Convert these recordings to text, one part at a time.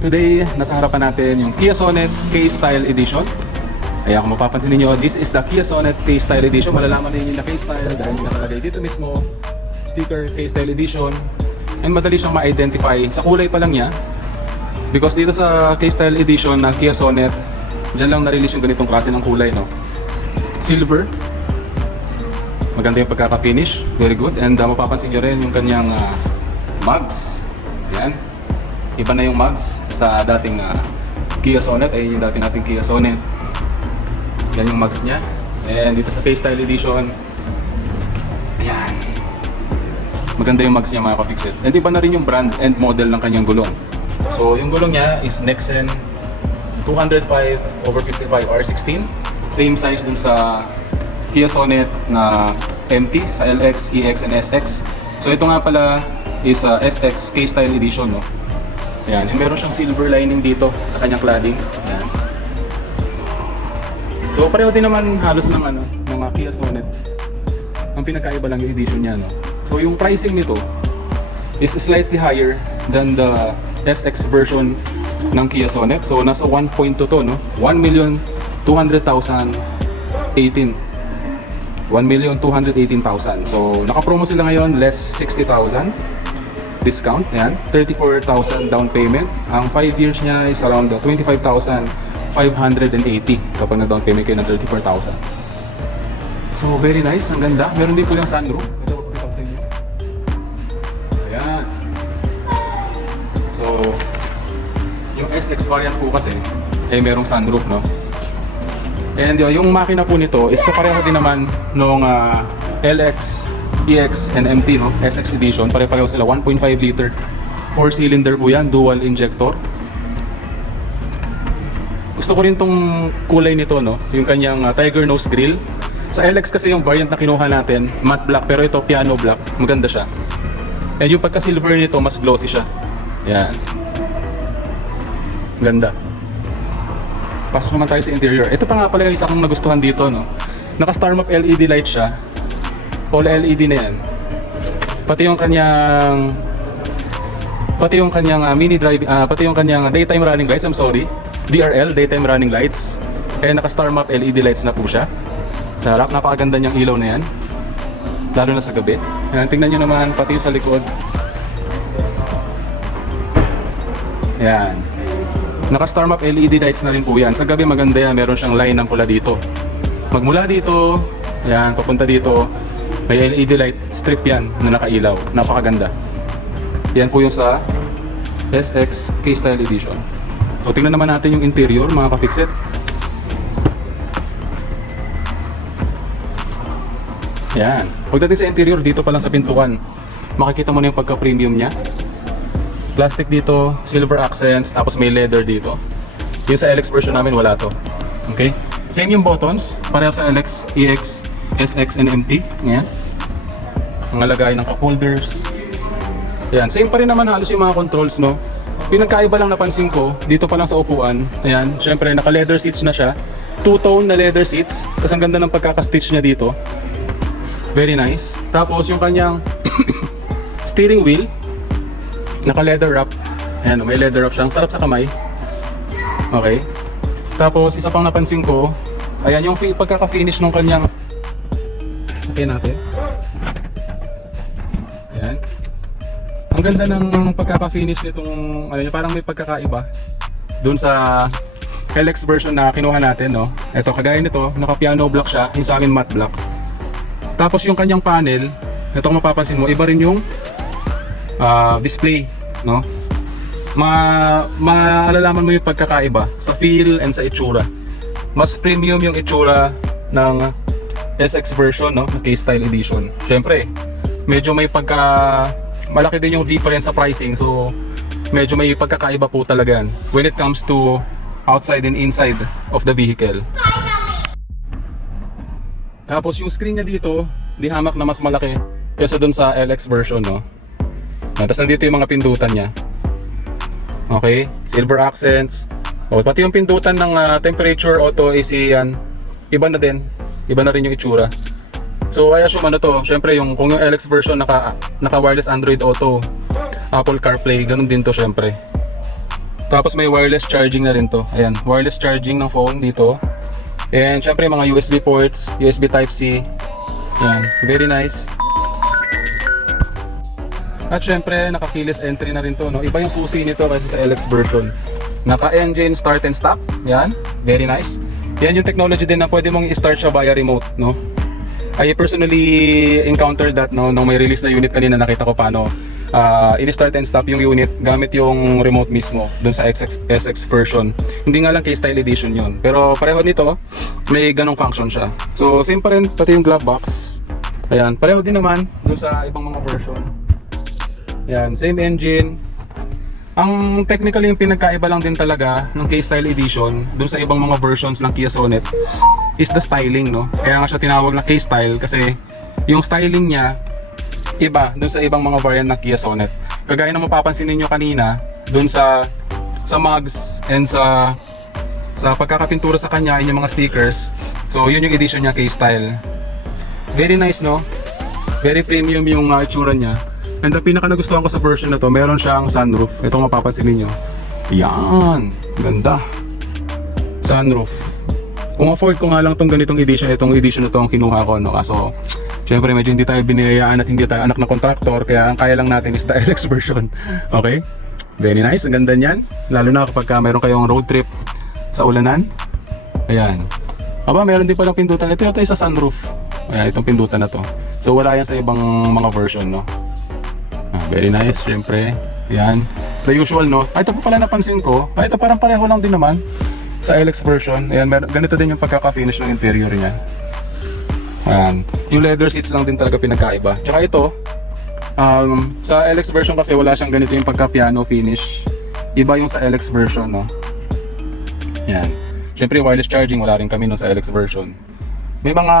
Today, nasa harapan natin yung Kia Sonet K-Style Edition. Ayan, kung mapapansin niyo, this is the Kia Sonet K-Style Edition. Malalaman niyo na K-Style dahil nakalagay dito mismo, sticker K-Style Edition. And madali siyang ma-identify sa kulay pa lang niya. Because dito sa K-Style Edition ng Kia Sonet, dyan lang na-release yung ganitong klase ng kulay, no? Silver. Maganda yung pagkaka-finish. Very good. And mapapansin niyo rin yung kanyang mugs. Ayan. Iba na yung mugs sa dating Kia Sonet. Ayun yung dating nating Kia Sonet. Yan yung mugs niya. And dito sa K-Style Edition, ayan. Maganda yung mugs niya, mga ka-fixit. And iba na rin yung brand and model ng kanyang gulong. So yung gulong niya is Nexen 205/55 R16. Same size dun sa Kia Sonet na MT, sa LX, EX, and SX. So ito nga pala is SX K-Style Edition, no? Ayan, and meron siyang silver lining dito sa kanyang cladding. Ayan. So pareho din naman halos ng mga Kia Sonet. Ang pinagkaiba lang yung edition niya, no? So yung pricing nito is slightly higher than the SX version ng Kia Sonet. So nasa 1.2 to, no? 1,200,018. 1,218,000. So naka-promo sila ngayon, less 60,000 discount. Ayan, 34,000 down payment. Ang 5 years niya is around 25,580 kapag na-down payment kayo ng 34,000. So very nice, ang ganda. Meron din po yung sunroof. Ito po ko sa inyo. Ayan. So yung SX variant po kasi merong sunroof, no? And yung makina po nito is kapareho din naman nung LX, EX, and MT, no? SX Edition. Pare-pareho sila, 1.5 liter 4-cylinder po yan, dual injector. Gusto ko rin tong kulay nito, no? Yung kanyang tiger nose grill. Sa LX kasi yung variant na kinuha natin, matte black, pero ito piano black. Maganda siya. And yung pagka-silver nito, mas glossy siya. Yan. Ganda. Pasok naman tayo sa interior. Ito pa nga pala yung isa kong nagustuhan dito, no? Naka-star map LED light siya. All LED na yan. Pati yung kanyang mini drive, pati yung kanyang daytime running lights, I'm sorry. DRL, daytime running lights. Kaya naka-star map LED lights na po siya. Sa harap, napakaganda niyang ilaw na yan. Lalo na sa gabi. Ayan, tingnan nyo naman, pati yung sa likod. Ayan. Naka-star map LED lights na rin po yan. Sa gabi maganda yan, meron siyang line ng pula dito. Magmula dito, ayan, papunta dito, may LED light strip yan na nakailaw. Napakaganda. Yan po yung sa SX K-Style Edition. So tingnan naman natin yung interior, mga ka-fixit. Ayan. Pagdating sa interior, dito pa lang sa pintuan, makikita mo na yung pagka-premium niya. Plastic dito, silver accents, tapos may leather dito. Yung sa LX version namin wala to. Okay? Same yung buttons, pareho sa LX, EX, SX, and MT. Ayan. Mga lagay ng cup holders. Ayan, same pa rin naman halos yung mga controls, no? Pinagkaiba lang napansin ko, dito pa lang sa upuan. Ayan, syempre naka-leather seats na siya. Two-tone na leather seats. Tapos ang ganda ng pagkaka-stitch niya dito. Very nice. Tapos yung kanyang steering wheel, naka-leather wrap. Ayan, may leather wrap siya. Ang sarap sa kamay. Okay. Tapos isa pang napansin ko, ayan yung pagkaka-finish ng kanyang sakyan natin. Ayan. Ang ganda ng pagkaka-finish nitong parang may pagkakaiba doon sa LX version na kinuha natin, no? Ito, kagaya nito, naka-piano black siya, yung sa akin matte black. Tapos yung kanyang panel, ito kung mapapansin mo, iba rin yung display, no? Maalalaman mo yung pagkakaiba sa feel and sa itsura. Mas premium yung itsura ng SX version, no, na K-Style Edition. Syempre, medyo may malaki din yung difference sa pricing, so medyo may pagkakaiba po talaga when it comes to outside and inside of the vehicle. Tapos yung screen niya dito, di hamak na mas malaki kaysa dun sa LX version, no? Tapos nandito yung mga pindutan niya. Okay, silver accents. O, pati yung pindutan ng temperature, auto, AC yan. Iba na din. Iba na rin yung itsura. So I assume syempre kung yung LX version naka wireless Android Auto, Apple CarPlay, ganun din to syempre. Tapos may wireless charging na rin to. Ayan, wireless charging ng phone dito. And syempre mga USB ports, USB Type-C. Ayan, very nice. At syempre naka-keyless entry na rin to, no? Iba yung susi nito kasi sa LX version. Naka-engine start and stop. Ayan, very nice. Yan yung technology din na pwede mong i-start siya via remote, no? I personally encountered that, no, nung may release na unit kanina, nakita ko paano in-start and stop yung unit gamit yung remote mismo dun sa SX version. Hindi nga lang K-Style Edition yun. Pero pareho nito, may ganong function siya. So same pa rin, pati yung glove box. Ayan, pareho din naman dun sa ibang mga version. Ayan, same engine. Ang technically yung pinagkaiba lang din talaga ng K-Style Edition dun sa ibang mga versions ng Kia Sonet is the styling, no? Kaya nga siya tinawag na K-Style kasi yung styling niya iba dun sa ibang mga variant ng Kia Sonet. Kagaya na mapapansin niyo kanina dun sa mugs and sa pagkakapintura sa kanya, yung mga stickers. So yun yung edition niya, K-Style. Very nice, no? Very premium yung itsura niya. And ang pinaka nagustuhan ko sa version na to, meron siyang sunroof. Ito mapapansin niyo. Yan, ganda. Sunroof. Kung afford ko nga lang tong ganitong edition, itong edition na to ang kinuha ko, no. Kaso syempre medyo hindi tayo biniyayaan at hindi tayo anak ng kontraktor, kaya ang kaya lang natin is the LX version. Okay? Very nice, ang ganda niyan. Lalo na kapag meron kayong road trip sa ulanan. Ayan. Aba, meron din palang pindutan. Ito isa sunroof. Ayan, itong pindutan na to. So wala yan sa ibang mga version, no. Very nice, syempre. Yan. The usual, no? Ay, ito po pala napansin ko. Ay, ito parang pareho lang din naman sa LX version. Ayan, ganito din yung pagkaka-finish ng interior niya. Ayan. Yung leather seats lang din talaga pinagkaiba. Tsaka ito, sa LX version kasi wala siyang ganito yung pagka-piano finish. Iba yung sa LX version, no? Yan. Syempre, wireless charging, wala rin kami no sa LX version. May mga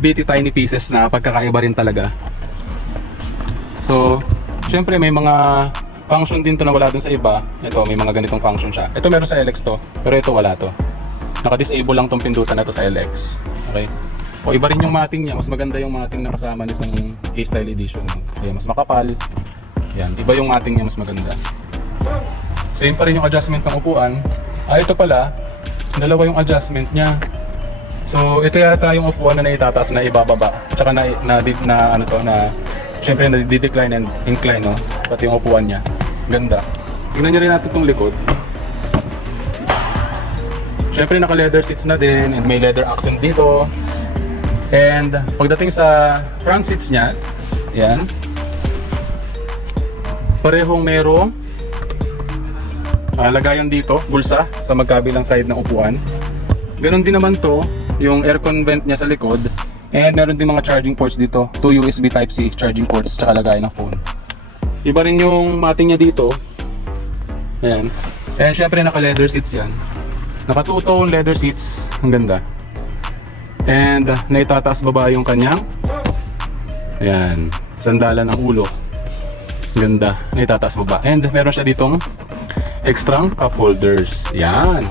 bitty tiny pieces na pagkakaiba rin talaga. So, syempre may mga function din to na wala dun sa iba. Ito, may mga ganitong function siya. Ito meron sa LX to, pero ito wala to. Naka-disable lang tong pindutan na to sa LX. Okay? O iba rin yung matting niya. Mas maganda yung matting na kasama nitong K-Style Edition. Kaya mas makapal. Yan, iba yung matting niya, mas maganda. Same pa rin yung adjustment ng upuan. Ito pala, dalawa yung adjustment niya. So, ito yata yung upuan na naitataas na ibababa. Tsaka na syempre na-decline and incline, no? Pati yung upuan niya. Ganda. Tingnan nyo rin natin itong likod. Syempre naka-leather seats na din and may leather accent dito. And pagdating sa front seats niya, yan. Parehong merong lagayan dito, bulsa sa magkabilang side ng upuan. Ganon din naman to, yung aircon vent niya sa likod. And meron din mga charging ports dito, 2 USB Type-C charging ports tsaka lagayan ng phone. Iba rin yung matting niya dito. Ayan. And syempre naka-leather seats yan. Naka two-tone leather seats. Ang ganda. And naitataas baba yung kanyang ayan, sandalan ng ulo. Ganda. Naitataas baba. And meron siya ditong extra cup holders. Yan.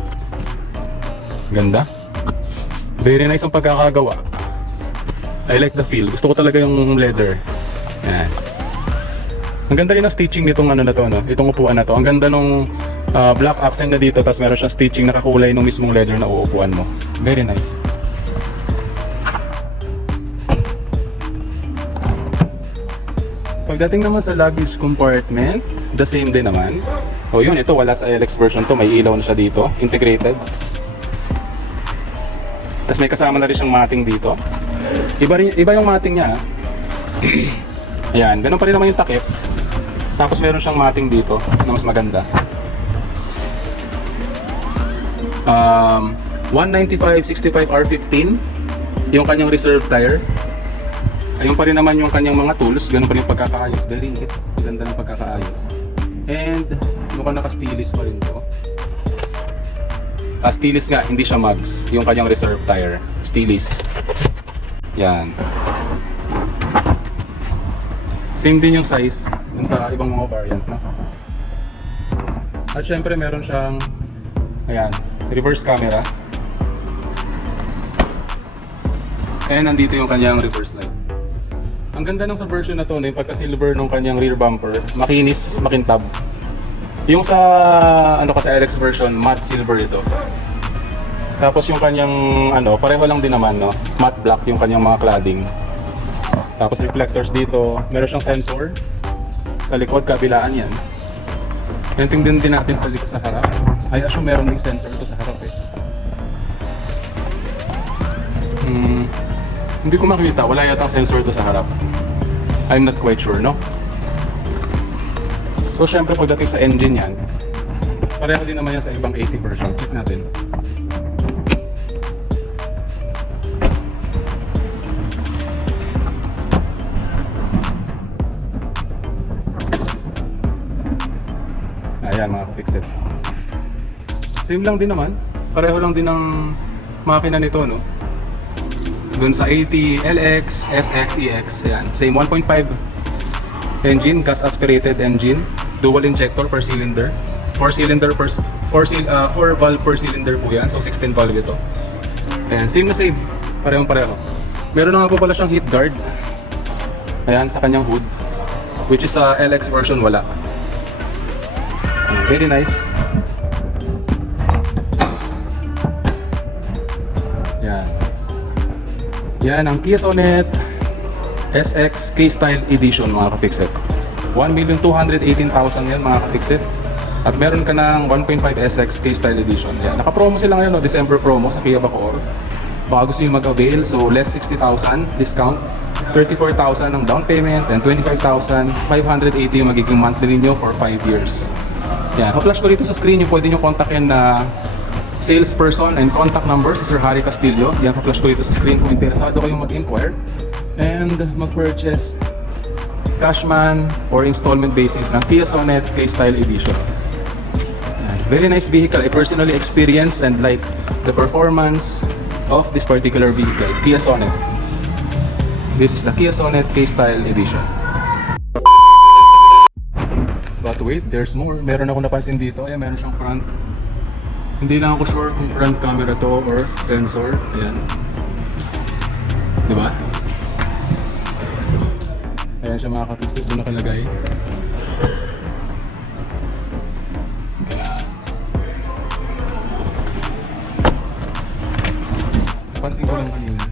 Ganda. Very nice ang pagkakagawa. I like the feel. Gusto ko talaga yung leather. Yan. Ang ganda rin ng stitching nitong ano na to, no? Itong upuan na to. Ang ganda nung black accent na dito, tapos meron siyang stitching na kakulay ng mismong leather na uupuan mo. Very nice. Pagdating naman sa luggage compartment, the same din naman. O yun, ito wala sa LX version to. May ilaw na siya dito, integrated. Tapos may kasama na rin siyang matting dito. Iba yung matting niya. Ayan, ganun pa rin naman yung takip. Tapos meron siyang matting dito na mas maganda. 195/65 R15 yung kanyang reserve tire. Ayun pa rin naman yung kanyang mga tools. Ganun pa rin yung pagkakaayos. Very neat. Ganda ng pagkakaayos. And mukhang naka-steelist pa rin to. Steelist nga, hindi siya mugs. Yung kanyang reserve tire. Steelist. Yan. Same din yung size yung sa ibang mga variant, no? At syempre meron siyang ayan, reverse camera. And nandito yung kanyang reverse light. Ang ganda ng sa version na to, yung pagka silver ng kanyang rear bumper, makinis, makintab. Yung sa ano kasi LX version, matte silver ito. Tapos yung kanyang ano, pareho lang din naman, no? Matte black yung kanyang mga cladding. Tapos reflectors dito, meron siyang sensor. Sa likod, kabilaan yan. Yan tingnan din natin sa harap. I assume meron ding sensor ito sa harap eh. Hindi ko makita, wala yatang sensor ito sa harap. I'm not quite sure, no? So syempre pagdating sa engine yan, pareho din naman yan sa ibang 80 version. Check natin. Ayan mga ka-fixit. Same lang din naman. Pareho lang din ng makina nito, no? Dun sa 80, LX, SX, EX. Ayan. Same 1.5 engine, gas aspirated engine. Dual injector per cylinder. 4 valve per cylinder po yan. So 16 valve ito. Ayan. Same na same. Parehong pareho. Meron na nga po pala siyang heat guard. Ayan, sa kanyang hood. Which is sa LX version wala. Very nice. Yan. Yan ang Kia Sonet SX K-Style Edition mga ka-fixit. 1,218,000 yan mga ka-fixit. At meron ka ng 1.5 SX K-Style Edition. Yan. Naka-promo sila ngayon, no? December promo sa Kia Bacoor. Baka gusto nyo mag-avail, so less 60,000 discount. 34,000 ang down payment and 25,580 yung magiging monthly ninyo for 5 years. Yan, pa-flash ko dito sa screen yung pwede nyo kontakin na salesperson and contact number si Sir Harry Castillo. Yan, pa-flash ko dito sa screen kung interesado kayong mag-inquire and mag-purchase cashman or installment basis ng Kia Sonet K-Style Edition. Yan, very nice vehicle. I personally experienced and like the performance of this particular vehicle, Kia Sonet. This is the Kia Sonet K-Style Edition. But wait, there's more. Meron ako napansin dito. Ayan, meron siyang front. Hindi lang ako sure kung front camera to or sensor. Ayan. Diba? Ayan siya mga ka-fixit. Doon nakalagay. Ayan. Napansin ko lang kanina.